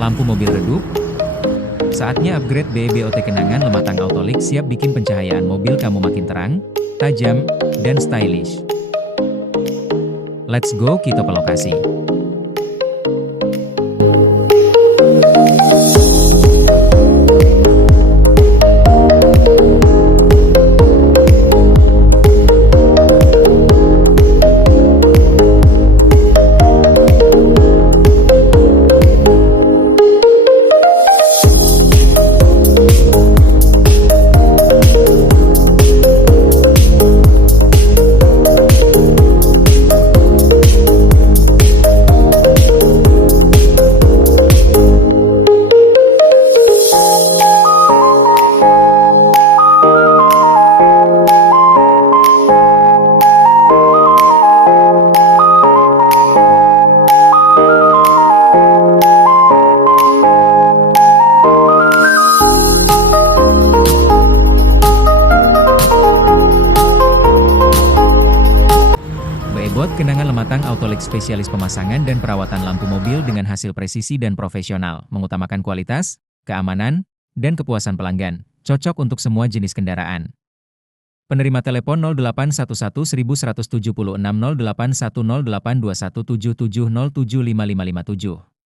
Lampu mobil redup? Saatnya upgrade BEBOT Kenangan Lematang Autolik siap bikin pencahayaan mobil kamu makin terang, tajam, dan stylish. Let's go kita ke lokasi. BEBOT Kenangan Lematang Autolik spesialis pemasangan dan perawatan lampu mobil dengan hasil presisi dan profesional, mengutamakan kualitas, keamanan, dan kepuasan pelanggan. Cocok untuk semua jenis kendaraan. Penerima telepon 0811 1176 0810821770755557.